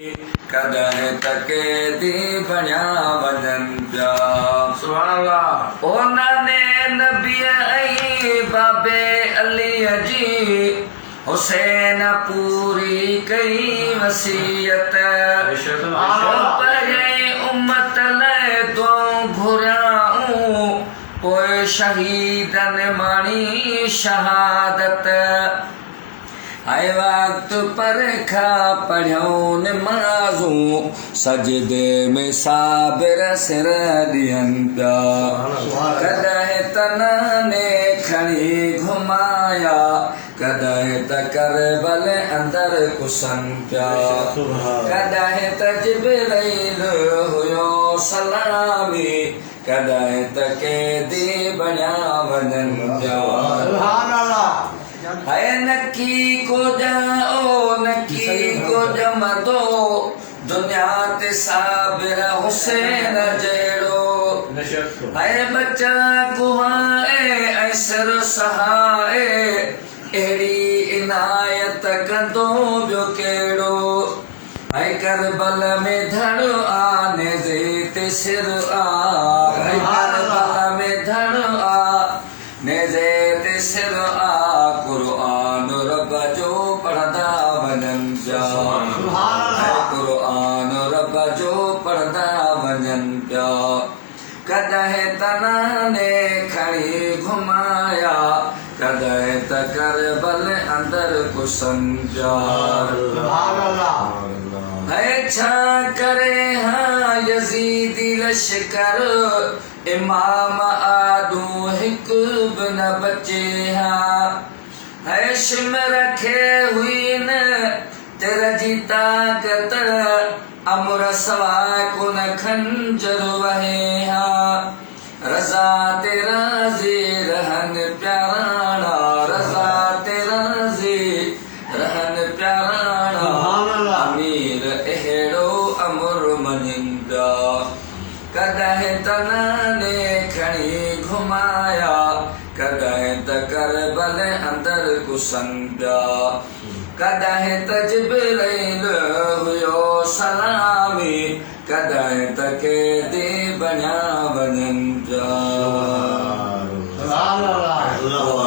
कदह तके दी बणिया वजन पिया सुभान अल्लाह। उन्हनि नबी ऐं बाबे अलीअ जी हुसैन पूरी कई वसीयत परे उम्मत लाइ दुआऊं घुरियाऊं पोइ शहीदनि माणी शहादत आए वक्त पर खा पढ़ूं नमाज़ूं सजदे में साबिर सिर ॾियनि पिया कॾहिं तनाने खणी घुमाया कॾहिं त करबल अंदरि कुसनि पिया कॾहिं त जिब्राईल हुयो सलामी कॾहिं त कैदी बणिया वञनि पिया सुभान अल्लाह। है नकी को जाओ नकी को जमदो दुनिया ते साबिर हुसैन जहिड़ो है बच्चा गुहाए ऐं सिर सहाए अहिड़ी इनायत कंदो ॿियो कहिड़ो है करबल में धड़ आ नेज़े ते सिर आ है करबल में धड़ आ नेज़े ते सिर आ कुरान रब जो पढ़दा वञनि पिया कुरान रब जो पढ़दा वञनि पिया कॾहिं तनाने खणी घुमाया कॾहिं त करबल अंदरि कुसनि पिया है छा करे हाँ यज़ीदी लश्कर इमाम आदू हिकु बि न बचे हाँ हैशम रखे हुई न तेरा जी ताकत अमर सवाए को न खंजर वहे हाँ रजा तेरा जी रहन प्याराना रजा तेरा जी रहन प्याराना अमीर अहिड़ो अमर मनिंदा कॾहिं तनाने खणी घुमाया कॾहिं त करबल अंदरि कुसनि पिया कॾहिं त जिब्राईल हुयो सलामी कॾहिं त कैदी बणिया